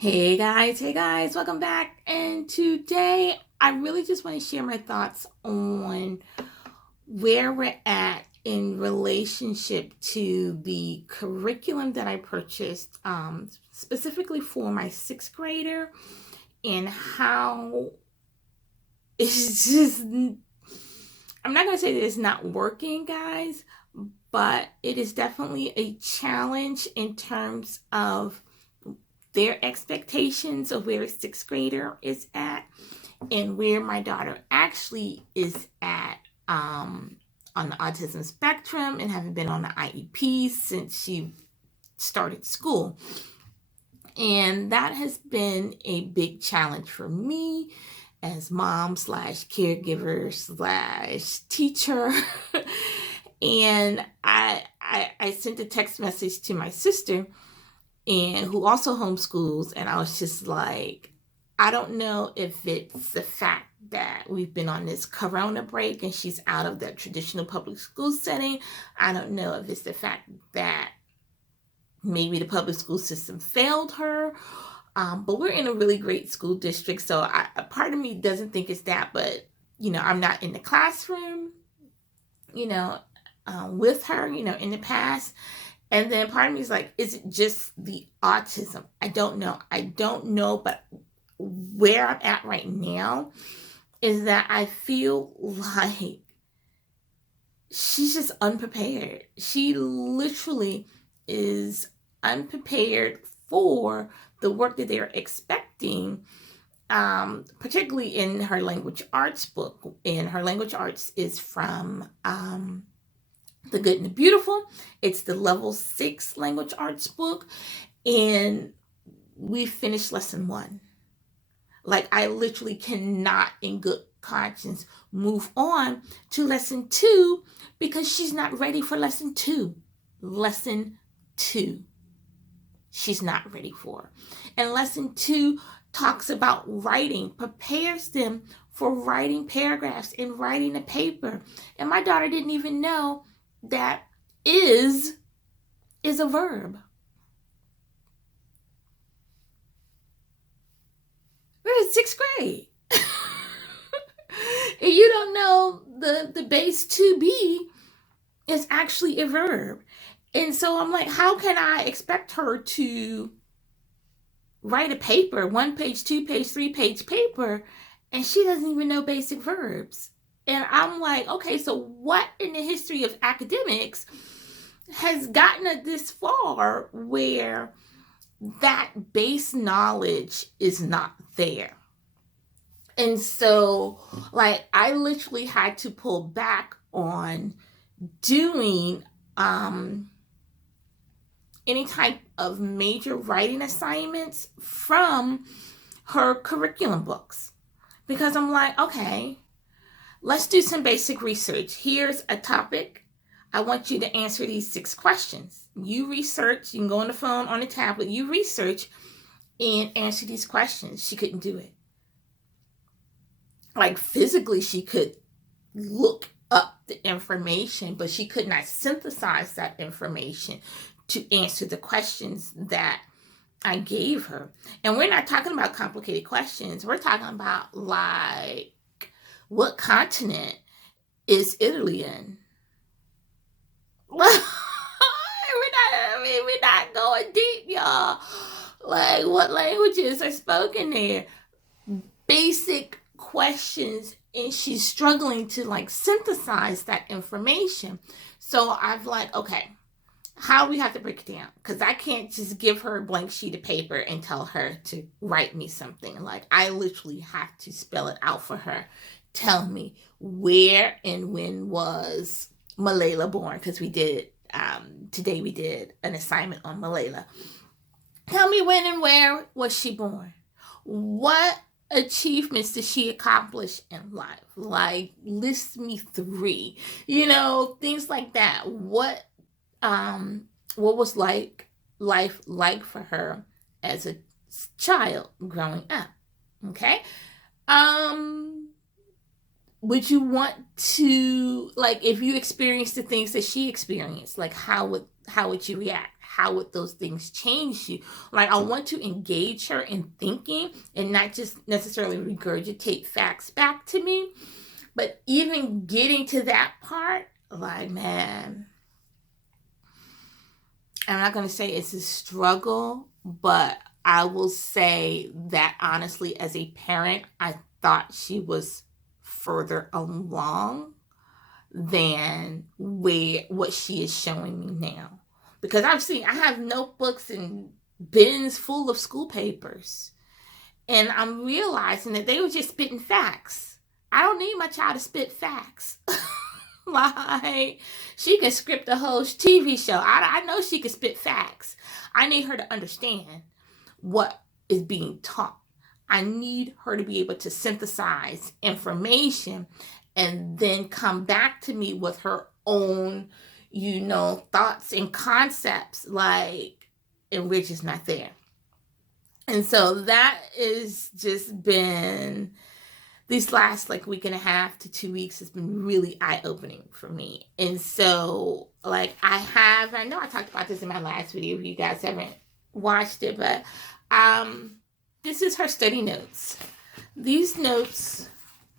Hey guys, welcome back. And today I really just want to share my thoughts on where we're at in relationship to the curriculum that I purchased specifically for my sixth grader, and how it's just, I'm not going to say that it's not working, guys, but it is definitely a challenge in terms of their expectations of where a sixth grader is at and where my daughter actually is at on the autism spectrum, and having been on the IEP since she started school. And that has been a big challenge for me as mom slash caregiver slash teacher. And I sent a text message to my sister, and who also homeschools, and I was just like, I don't know if it's the fact that we've been on this corona break and she's out of the traditional public school setting. I don't know if it's the fact that maybe the public school system failed her. But we're in a really great school district, so a part of me doesn't think it's that, but I'm not in the classroom, with her, in the past. And then part of me is like, is it just the autism? I don't know, but where I'm at right now is that I feel like she's just unprepared. She literally is unprepared for the work that they're expecting, particularly in her language arts book. And her language arts is from The Good and the Beautiful. It's the level 6 language arts book. And we finished lesson 1. Like, I literally cannot in good conscience move on to lesson 2 because she's not ready for lesson 2. Lesson 2. She's not ready for. And lesson 2 talks about writing, prepares them for writing paragraphs and writing a paper. And my daughter didn't even know that is a verb. We're in 6th grade. And you don't know the base to be is actually a verb. And so I'm like, how can I expect her to write a paper, 1 page, 2 page, 3 page paper, and she doesn't even know basic verbs? And I'm like, okay, so what in the history of academics has gotten us this far where that base knowledge is not there? And so, like, I literally had to pull back on doing any type of major writing assignments from her curriculum books, because I'm like, okay, let's do some basic research. Here's a topic. I want you to answer these 6 questions. You research. You can go on the phone, on the tablet. You research and answer these questions. She couldn't do it. Like, physically, she could look up the information, but she could not synthesize that information to answer the questions that I gave her. And we're not talking about complicated questions. We're talking about, like, what continent is Italy in? We're not going deep, y'all. Like, what languages are spoken there? Basic questions, and she's struggling to, like, synthesize that information. So I've like, okay, how do we have to break it down? Because I can't just give her a blank sheet of paper and tell her to write me something. Like, I literally have to spell it out for her. Tell me where and when was Malayla born, because we did today we did an assignment on Malayla. Tell me when and where was she born. What achievements did she accomplish in life? Like, list me 3, things like that. What was life like for her as a child growing up? Okay. Would you want to, like, if you experienced the things that she experienced, like, how would you react? how would those things change you? Like, I want to engage her in thinking and not just necessarily regurgitate facts back to me. But even getting to that part, like, man, I'm not going to say it's a struggle, but I will say that honestly, as a parent, I thought she was further along than what she is showing me now. Because I have notebooks and bins full of school papers. And I'm realizing that they were just spitting facts. I don't need my child to spit facts. Like, she can script a whole TV show. I know she can spit facts. I need her to understand what is being taught. I need her to be able to synthesize information and then come back to me with her own, thoughts and concepts, like, and we're just not there. And so that has just been, these last week and a half to 2 weeks has been really eye-opening for me. And so I know I talked about this in my last video if you guys haven't watched it, but this is her study notes. These notes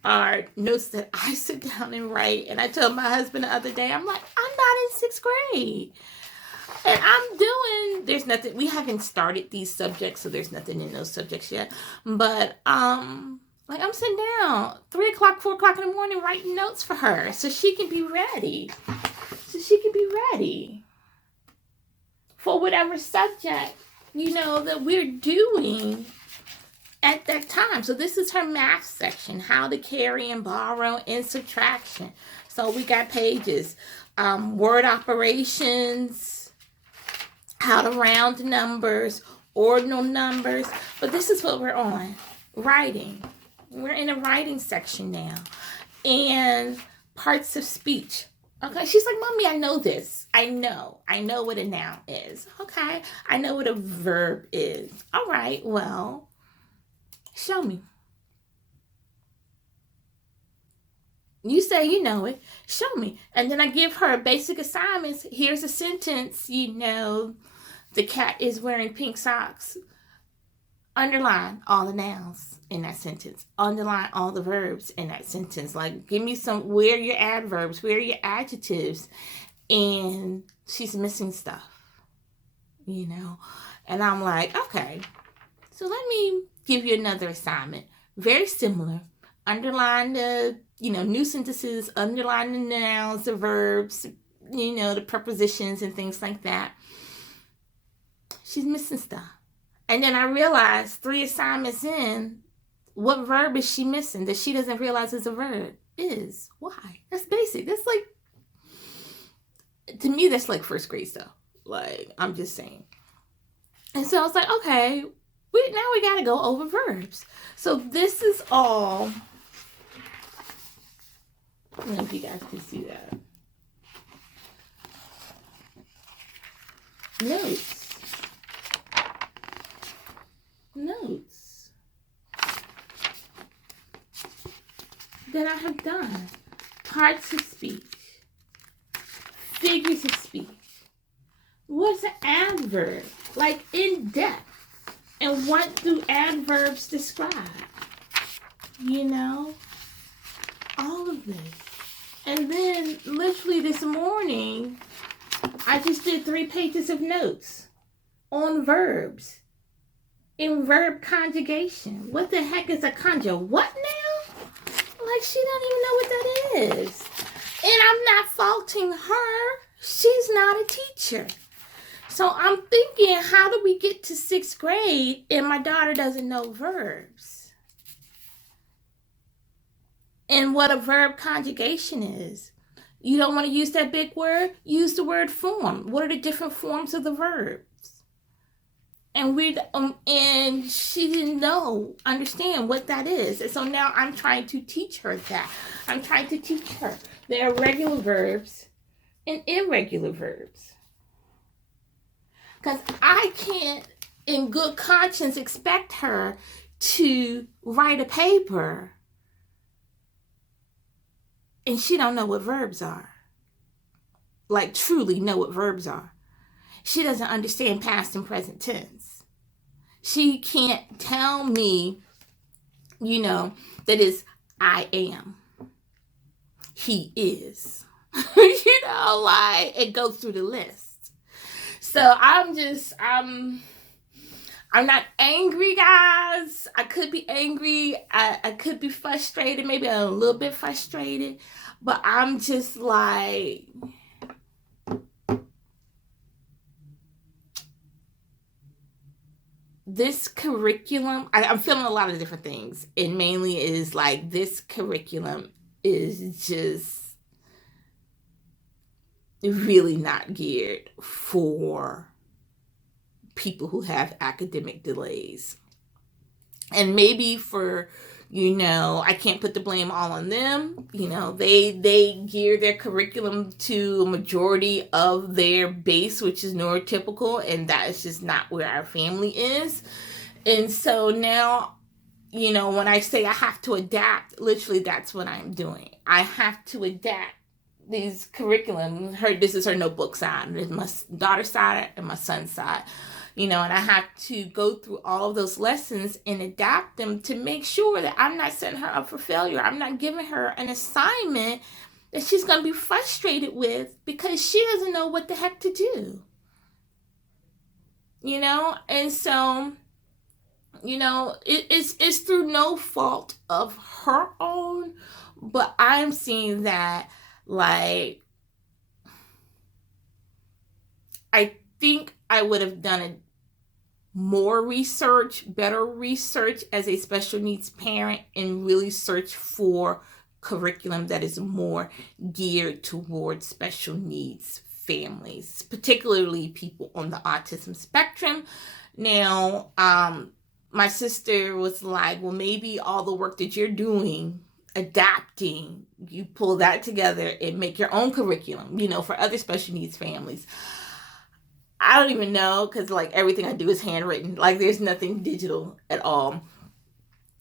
are notes that I sit down and write. And I told my husband the other day, I'm like, I'm not in 6th grade. And there's nothing, we haven't started these subjects, so there's nothing in those subjects yet. But I'm sitting down 3 o'clock, 4 o'clock in the morning writing notes for her so she can be ready. For whatever subject, that we're doing at that time. So this is her math section, how to carry and borrow and subtraction. So we got pages, word operations, how to round numbers, ordinal numbers. But this is what we're on, writing. We're in a writing section now. And parts of speech. Okay, she's like, Mommy, I know this. I know what a noun is. Okay, I know what a verb is. All right, well, show me. You say you know it. Show me. And then I give her basic assignments. Here's a sentence, the cat is wearing pink socks. Underline all the nouns in that sentence. Underline all the verbs in that sentence. Like, give me where are your adverbs? Where are your adjectives? And she's missing stuff, And I'm like, okay, so let me give you another assignment. Very similar. Underline the, new sentences. Underline the nouns, the verbs, the prepositions and things like that. She's missing stuff. And then I realized 3 assignments in, what verb is she missing that she doesn't realize is a verb? Is. Why? That's basic. That's to me, that's first grade stuff. I'm just saying. And so I was like, okay, now we got to go over verbs. So this is all, I don't know if you guys can see that. Notes that I have done. Parts of speech. Figures of speech. What's an adverb? In depth. And what do adverbs describe? All of this. And then literally this morning, I just did 3 pages of notes on verbs. In verb conjugation. What the heck is a conjure? What now? She don't even know what that is. And I'm not faulting her. She's not a teacher. So I'm thinking, how do we get to 6th grade and my daughter doesn't know verbs? And what a verb conjugation is. You don't want to use that big word? Use the word form. What are the different forms of the verbs? And she didn't understand what that is. And so now I'm trying to teach her that. I'm trying to teach her there are regular verbs and irregular verbs. Because I can't, in good conscience, expect her to write a paper and she don't know what verbs are. Truly know what verbs are. she doesn't understand past and present tense. She can't tell me, that is, I am, he is, like it goes through the list. So I'm not angry, guys. I could be angry. I could be frustrated. Maybe I'm a little bit frustrated. But I'm just like, this curriculum, I'm feeling a lot of different things. And mainly is like, this curriculum is just really not geared for people who have academic delays. And maybe for, I can't put the blame all on them. They gear their curriculum to a majority of their base, which is neurotypical, and that is just not where our family is. And so now, when I say I have to adapt, literally that's what I'm doing. I have to adapt these curriculum. This is her notebook side. There's my daughter's side and my son's side. And I have to go through all of those lessons and adapt them to make sure that I'm not setting her up for failure. I'm not giving her an assignment that she's going to be frustrated with because she doesn't know what the heck to do. And so, it's through no fault of her own, but I'm seeing that, like, I think I would have done it more research, better research as a special needs parent, and really search for curriculum that is more geared towards special needs families, particularly people on the autism spectrum. Now, my sister was like, well, maybe all the work that you're doing, adapting, you pull that together and make your own curriculum, for other special needs families. I don't even know, because like everything I do is handwritten. Like there's nothing digital at all.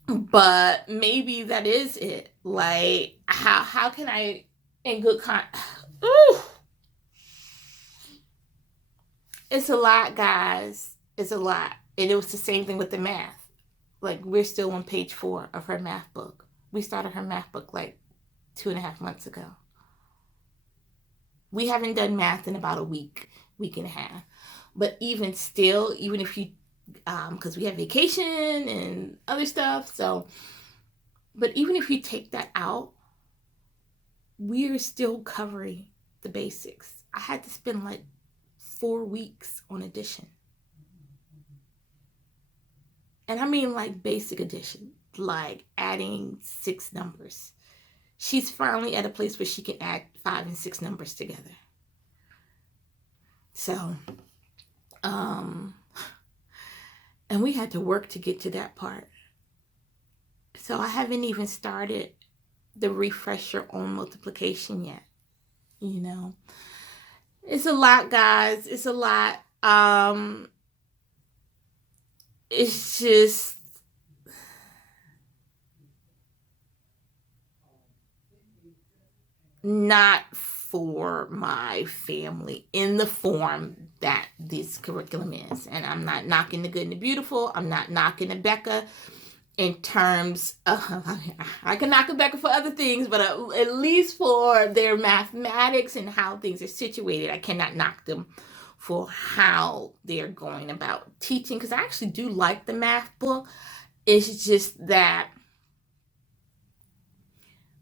But maybe that is it. Like how can I, in good it's a lot, guys. It's a lot. And it was the same thing with the math. Like we're still on page 4 of her math book. We started her math book like 2.5 months ago. We haven't done math in about a week and a half. But even still, even if you, because we have vacation and other stuff, but even if you take that out, we are still covering the basics. I had to spend like 4 weeks on addition. And I mean like basic addition, like adding 6 numbers. She's finally at a place where she can add 5 and 6 numbers together. So, and we had to work to get to that part. So I haven't even started the refresher on multiplication yet. It's a lot, guys. It's a lot. It's just, not for my family in the form that this curriculum is. And I'm not knocking the good and the beautiful. I'm not knocking the Becca in terms of, I can knock a Becca for other things, but at least for their mathematics and how things are situated, I cannot knock them for how they're going about teaching, because I actually do like the math book. It's just that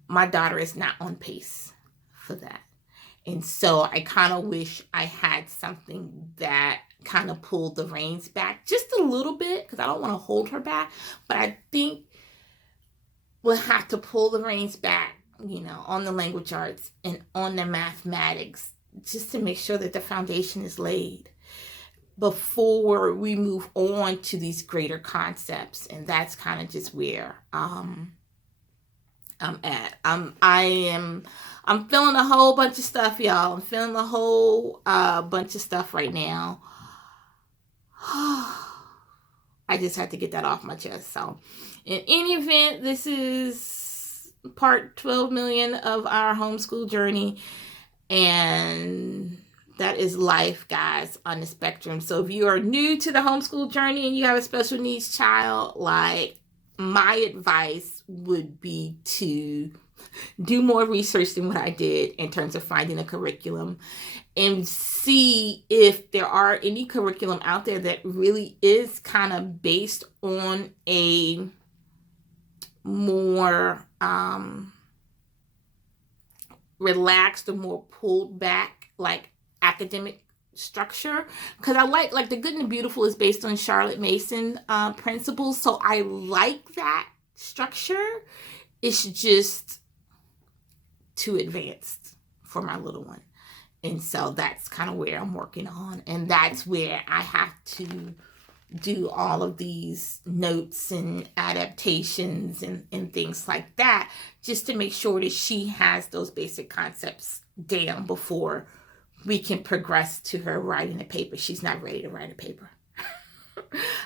my daughter is not on pace for that. And so I kind of wish I had something that kind of pulled the reins back just a little bit, because I don't want to hold her back, but I think we'll have to pull the reins back, on the language arts and on the mathematics, just to make sure that the foundation is laid before we move on to these greater concepts. And that's kind of just where I'm at. I'm feeling a whole bunch of stuff, y'all. I'm feeling a whole bunch of stuff right now. I just had to get that off my chest. So in any event, this is part 12 million of our homeschool journey. And that is life, guys, on the spectrum. So if you are new to the homeschool journey and you have a special needs child, like, my advice would be to do more research than what I did in terms of finding a curriculum, and see if there are any curriculum out there that really is kind of based on a more relaxed or more pulled back, like, academic structure. Because I like The Good and the Beautiful is based on Charlotte Mason principles, so I like that structure. It's just too advanced for my little one, and so that's kind of where I'm working on, and that's where I have to do all of these notes and adaptations and things like that, just to make sure that she has those basic concepts down before we can progress to her writing a paper. She's not ready to write a paper.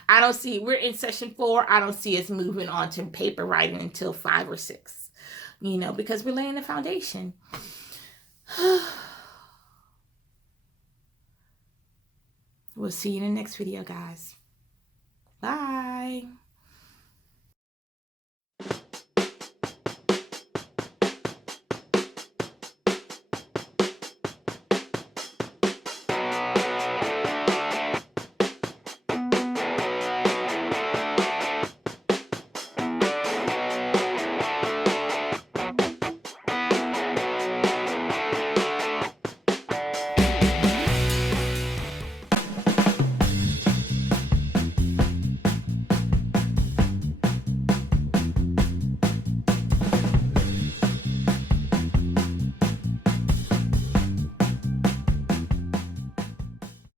I don't see, we're in session 4. I don't see us moving on to paper writing until 5 or 6, because we're laying the foundation. We'll see you in the next video, guys. Bye.